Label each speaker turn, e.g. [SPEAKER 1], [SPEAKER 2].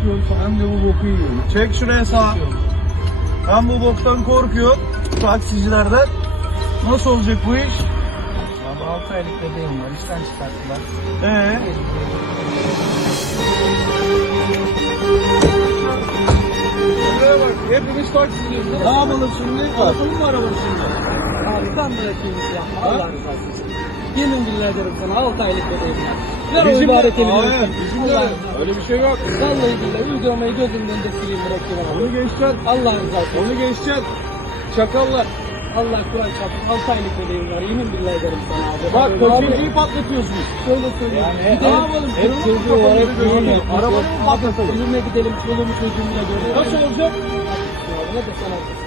[SPEAKER 1] korkuyorum. Hem de bu boku yiyorum.
[SPEAKER 2] Çek şuraya sağa. Ben bu boktan korkuyorum. Taksicilerden. Nasıl olacak bu iş?
[SPEAKER 1] Abi 6 aylık bebeğim var. İşten çıkarttılar.
[SPEAKER 2] Şuraya bak. Hepimiz taksiciyiz. Ne yapalım şimdi? Atalım mı arabanı şimdi?
[SPEAKER 1] Abi ben bırakayım hiç yapma. Allah rızası için. Yemin billah ederim sana 6 aylık bebeğim var. Ver o
[SPEAKER 2] Bizim
[SPEAKER 1] ibaret
[SPEAKER 2] de-
[SPEAKER 1] elini.
[SPEAKER 2] Hayır, bizim de
[SPEAKER 1] Allah
[SPEAKER 2] öyle.
[SPEAKER 1] rızası.
[SPEAKER 2] Öyle bir şey yok.
[SPEAKER 1] Vallahi billahi uygulamayı gözümün önünde sileyim bırakayım abi.
[SPEAKER 2] Onu geçeceksin.
[SPEAKER 1] Allah rızası için.
[SPEAKER 2] Onu geçeceksin. Çakallar.
[SPEAKER 1] Allah Kur'an çarpsın 6 aylık bebeğim var. Yemin billah ederim sana abi.
[SPEAKER 2] Bak
[SPEAKER 1] Abi,
[SPEAKER 2] taksiciyi patlatıyorsunuz.
[SPEAKER 1] şöyle söyleyeyim.
[SPEAKER 2] Ne yapalım?
[SPEAKER 1] Hep
[SPEAKER 2] Kırmızı
[SPEAKER 1] çocuğu var. Hep
[SPEAKER 2] kapalı
[SPEAKER 1] gözüne.
[SPEAKER 2] gözüküyor. Arabanı mı patlatalım?
[SPEAKER 1] Ölüme gidelim. Çoluğumu çocuğumu da görelim.
[SPEAKER 2] Nasıl olacak?
[SPEAKER 1] Ne de sana.